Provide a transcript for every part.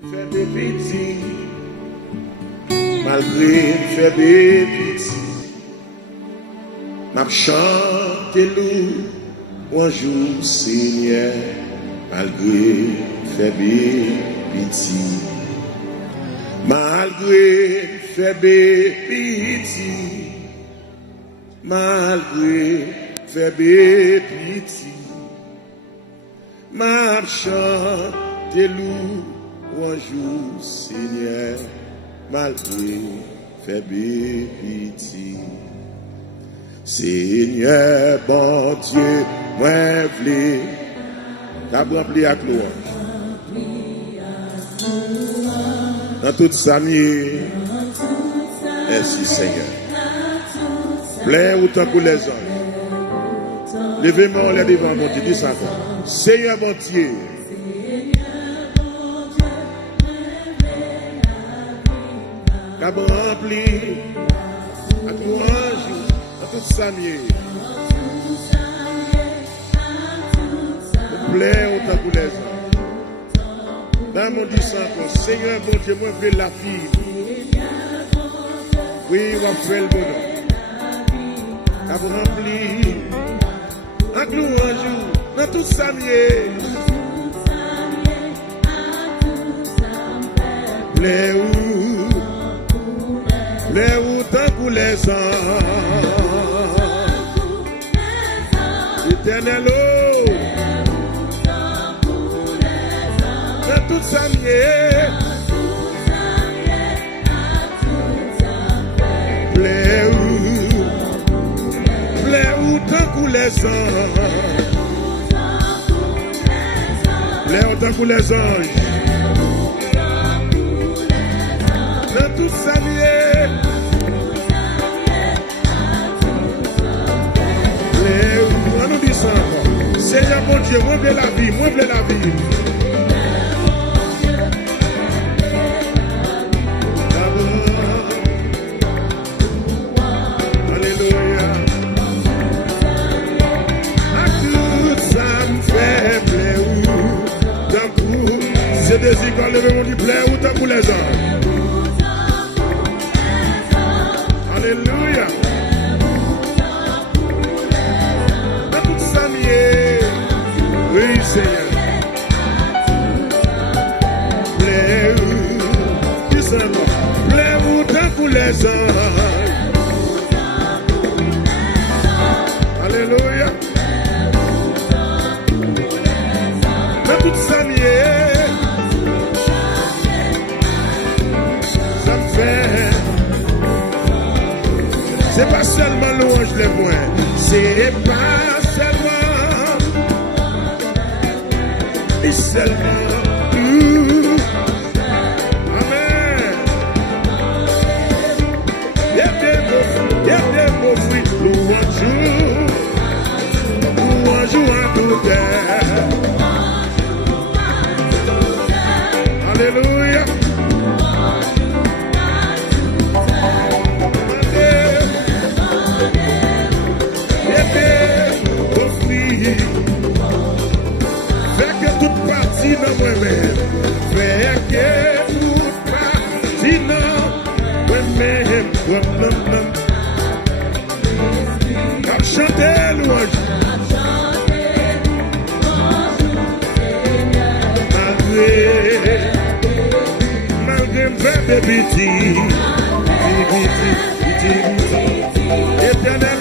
fait des petits, malgré fait des petits, m'a chanté loup, bonjour Seigneur, malgré fait des petits, malgré fait des petits, malgré fait des petits, m'a chanté loup, bonjour Seigneur, malgré faible pitié. Seigneur, bon Dieu, moi v'lé, t'as rempli à louange. Dans toute sa nuit, merci Seigneur. Plein autant que les anges. Levez-moi les devant mon Dieu, dis ça. Seigneur, bon Dieu. Qu'a rempli à louange dans toute sa nuit. Plein autant que les anges. Dans mon Dieu Saint, Seigneur, bon Dieu, moi, je la vie. Oui, on va faire le bonheur. Qu'a rempli à louange dans toute sa nuit. Plein autant pour les anges, éternel, dans toute sa nuit, plein autant pour les anges, plein autant pour les anges, dans toute sa nuit. Seigneur mon Dieu, moi veux la vie, moi veux la vie. Alléluia. À tout ça me fait plaisir. D'un coup, c'est désir quand le monde dit plaît ou tant pour les hommes. Alléluia. Oui, Seigneur. Plaît-vous tant pour les anges. Alléluia. Dans toute sa nuit, ça me fait. C'est pas seulement louange les moines, c'est pas seulement. Et seulement amen. Gardez vos fruits, louange à tout terre. Alléluia. Gardez vos fruits. Fait que toute partie dans moi-même, fait que toute partie dans moi-même, comme chanter louange, malgré me faire des bêtises, éternel.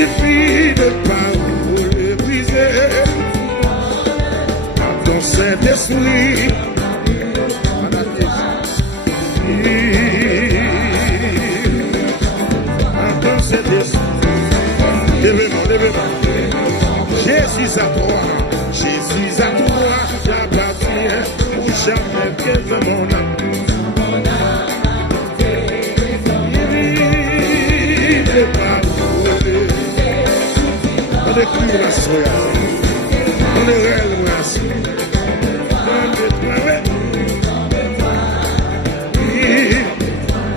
Il suffit de paroles brisées par ton Saint-Esprit. Par ton Saint-Esprit. Levez-moi. Jésus à toi, j'appartiens pour jamais bien de mon âme. Il vit de paroles. décrit la soya. On est réellement assis.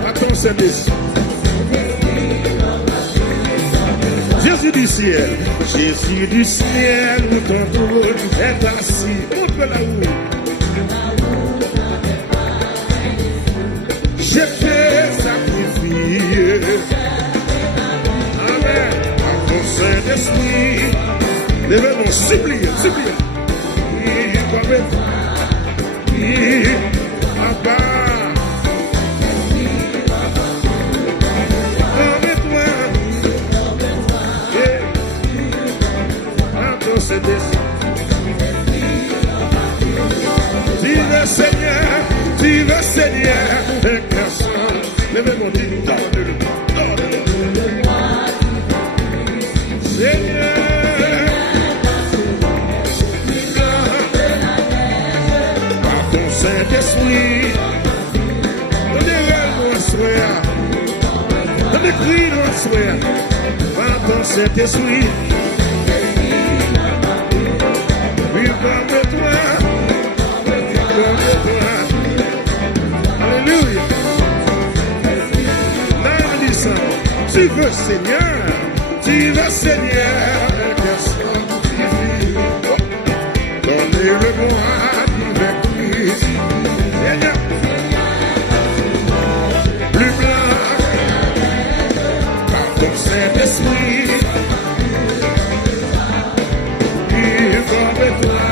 Attends, c'est ici. Jésus du ciel, Jésus du ciel, où ton trône est assis. Montre là-haut. Je t'ai sacrifié. Amen. À ton Saint-Esprit. Levez-moi, suppliez, suppliez. Papa. Tu veux Seigneur, et personne. Levez-moi, dites-le. Seigneur, par ton Saint-Esprit, donnez-le soir, donnez-le soir, par ton Saint-Esprit. Oui, parle-toi. Alléluia. Tu veux Seigneur, personne suffit. Donnez-le-moi avec Christ. Seigneur, plus blanc, par ton Saint-Esprit, vive avec toi.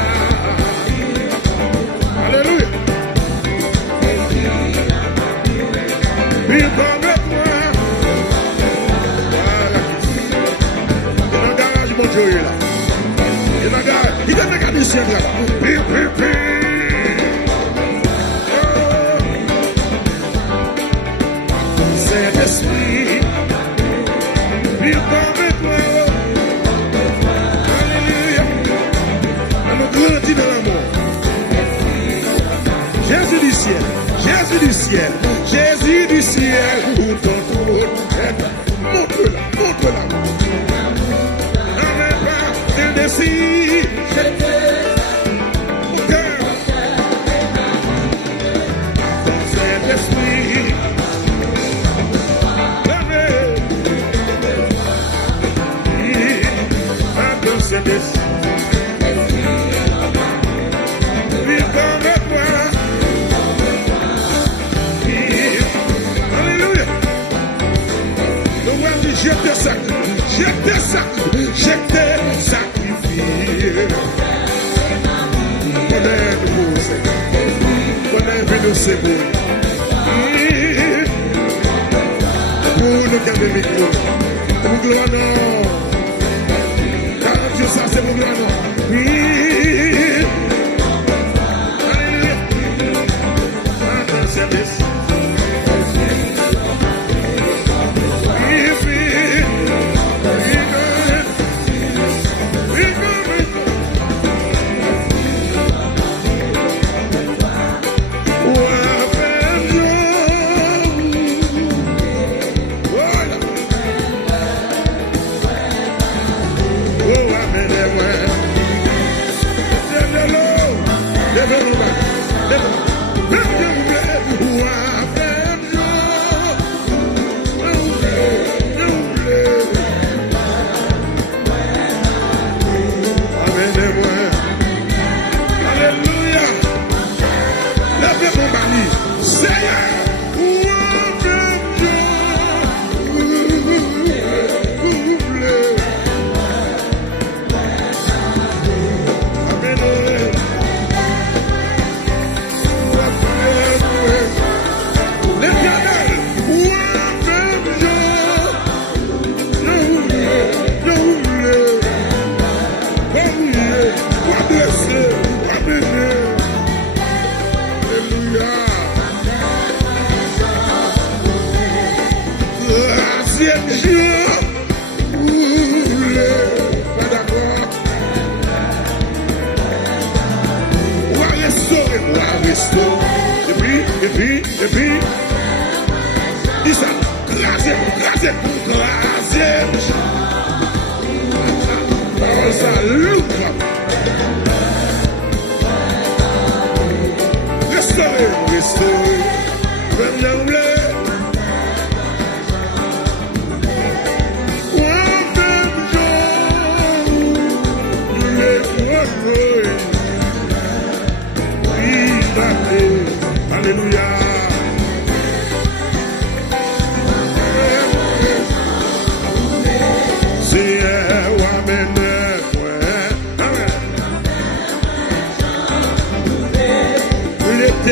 Alléluia. Vive avec toi. Il est mécanicien là. Saint-Esprit, vive avec toi. Alléluia. On nous grandit dans l'amour. Jésus du ciel, Jésus du ciel, Jésus du ciel, où ton trône est. Montre-la, montre-la. Si mon cœur, ton Saint-Esprit, ton Saint-Esprit, vive avec toi. Alléluia. Je te sacrifie, je te sacrifie, je te sacrifie. Connais-nous, c'est bon. Pour nous garder le micro. C'est mon gloire, non. Car Dieu, ça, c'est mon gloire, non. Oui. Alléluia. Attends, service.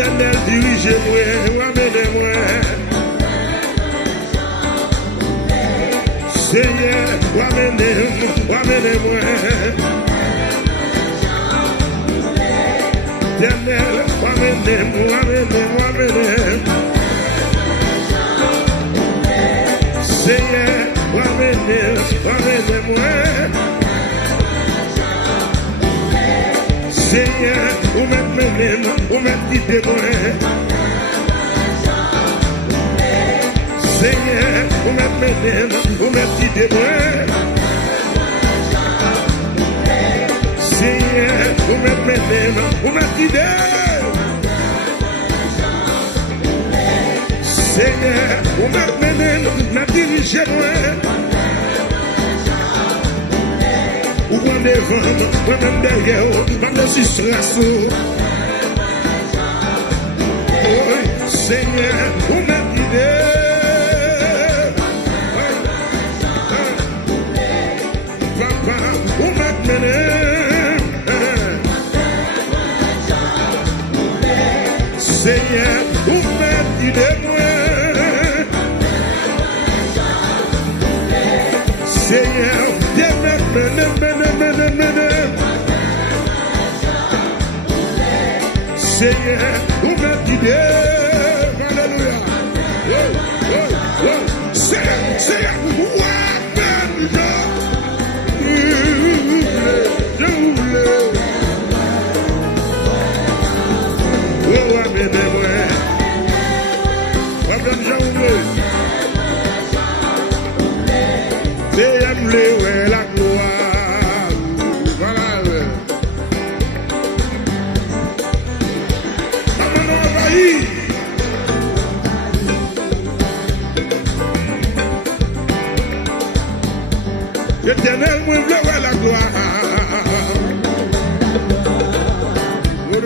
Éternel, dirigez-moi, amenez-moi. Seigneur, amenez-moi. Éternel, amenez-moi, amenez-moi. Seigneur, amenez-moi. Seigneur, vous m'amenez, vous m'aidez-moi. Seigneur, vous m'amenez, vous m'aidez-moi. Seigneur, vous m'amenez, vous m'aidez. Seigneur, vous m'amenez, dirigez-moi. Ou en devant, ou même derrière, pas de distraction. Oh, Seigneur, vous m'aidez. Papa, vous m'amenez. Seigneur, vous m'aidez-moi. Seigneur, Seigneur, vous me guidez. Alléluia. Seigneur, vous la gloire. Voilà. L'éternel me voit la gloire. Vous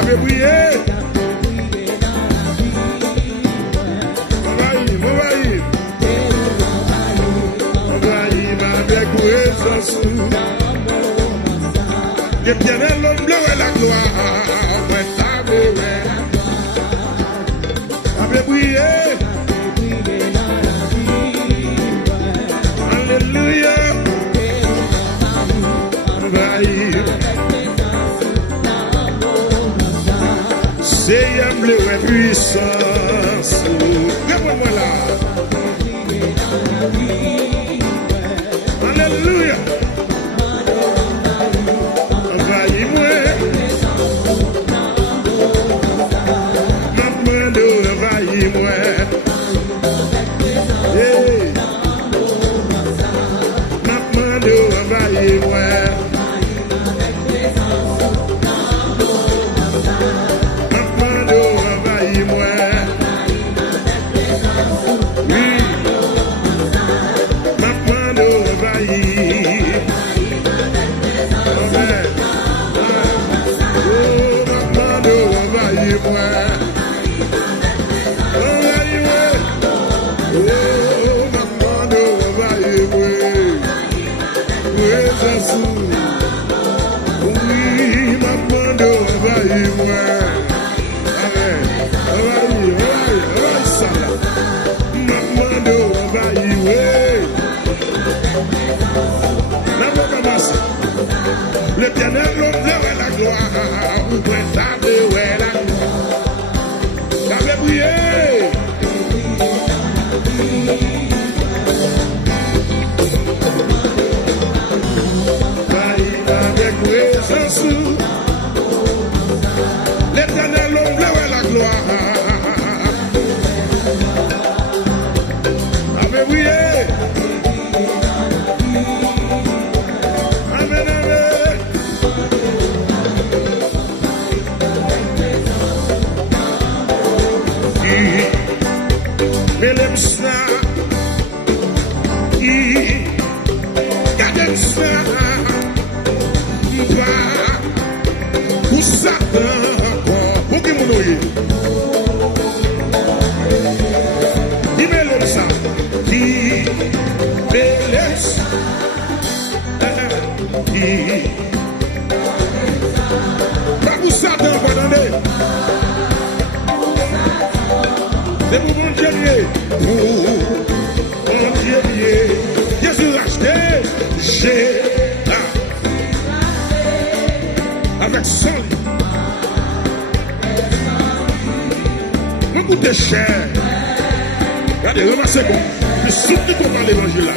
avez brillé. L'éternel me voit la gloire. Avez brillé. Alléluia. Seigneur, le puissance. Regarde-moi là. Alléluia. Envahis-moi. Maman de envahis-moi. Maman de envahis-moi. L'éternel l'homme la gloire, vous pouvez taper la gloire. T'avais brillé. Avec présence. L'éternel l'homme la gloire. T'avais brillé. Melemsa, Kadensa, va, ou Satan, pour qui mon oeil. Melemsa, Melemsa, pas pour Satan, pardonnez. C'est pour mon Dieu lié. Pour mon Dieu lié. Jésus racheté. J'ai avec son lit. Me coûte cher. Regardez, ramassez bon. Je soutenez comment l'évangile là.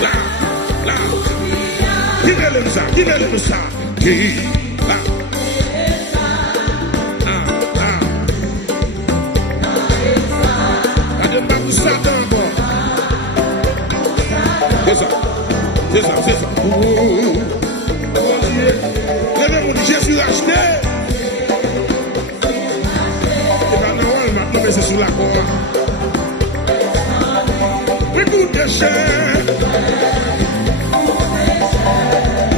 Là, là, là. Qui veut ça? Qui veut ça? Qui? Là. Regardez, pas pour Satan encore. C'est ça. C'est ça, c'est ça. Levez mon Dieu, Jésus racheté. Et pas normal maintenant, mais c'est sous la croix. Écoute des chers.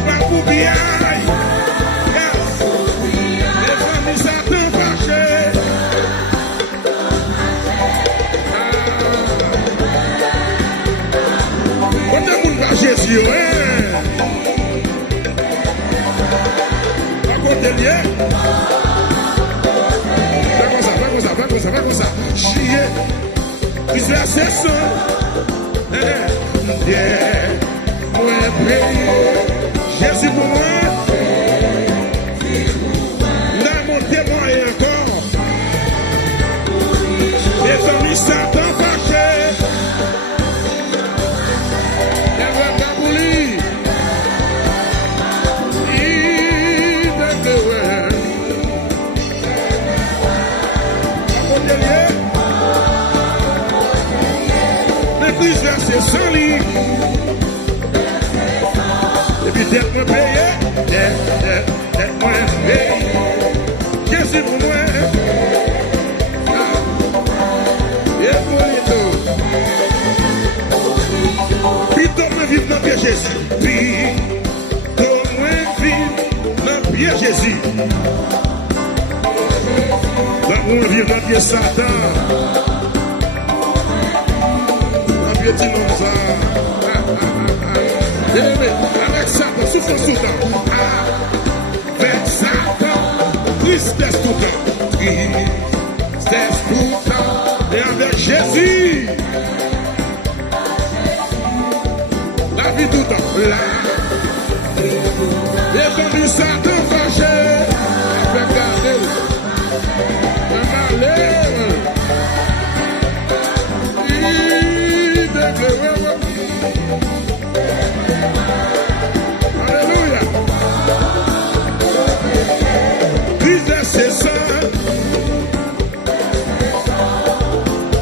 Pas pour bien. Les familles Satan fâchées. On ne monde pas Jésus, hein. Va comme ça. Chier. Il se fait assez son. Moi, Jésus pour moi. Là, mon témoin est encore. Les familles Satan fâchées. Et voilà pour lui. C'est sans lit. Et puis d'être moins payé, d'être moins payé. Jésus pour moi. Et pour les deux. Puis t'as moins vivre dans le pied Jésus. Puis t'as moins vivre dans le pied Jésus. T'as moins vivre dans le pied Satan. Avec Satan, souffrance tout le temps. Avec Satan, tristesse tout le temps. Tristesse tout le temps. Et avec Jésus, la vie tout le temps. Et comme il Satan fâché, avec garder, alléluia. Disait c'est ça.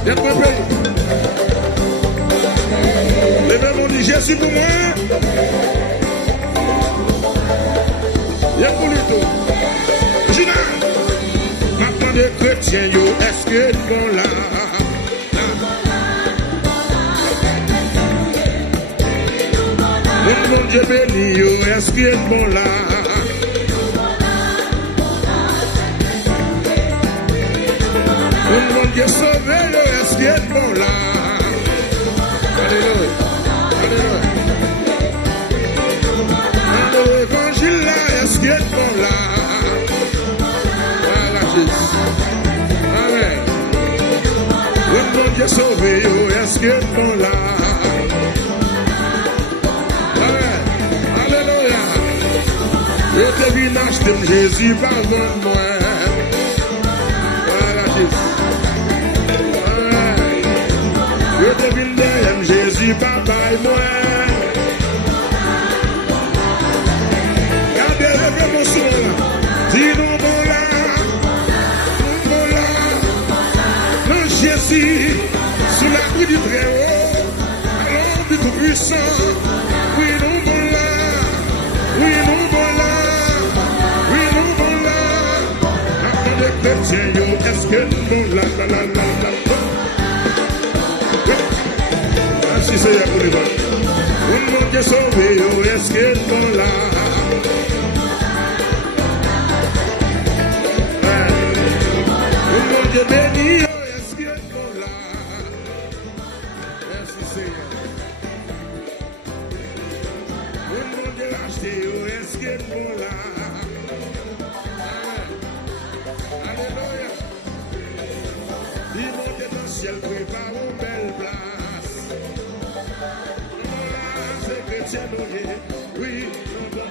D'être payé. Les mêmes ont dit Jésus pour moi. Il y a pour lui tout. Gina. Maintenant des chrétiens, yo, est-ce qu'ils vont là? Mon Dieu béni, yo, est-ce qu'il est bon là? Mon Dieu sauvé, yo, est-ce qu'il est bon là? Alléluia, alléluia. Dans l'évangile là, est-ce qu'il est bon là? Voilà Jésus. Amen. Mon Dieu sauvé, yo, est-ce qu'il est bon là? Je te vis acheter Jésus, pardonne-moi. Voilà Jésus. Je te vis derrière Jésus, pardonne-moi. Gardez le mon son là. Dis-nous bon là. Non Jésus, sous la coupe du Très-Haut, allons du Tout-Puissant. Oui, nous bon là. Oui, nous bon là. Est-ce que nous la si c'est pour les bonnes. Mon Dieu sauvé, est-ce que nous la mon Dieu béni, est-ce que nous la merci Seigneur. Mon Dieu racheté, est-ce que nous la alléluia. ciel prépare une belle place. Non, là, c'est chrétien, oui, non, bon,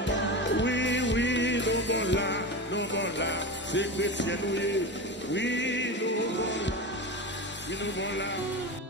oui, non, bon là, c'est chrétien, oui, non, bon là.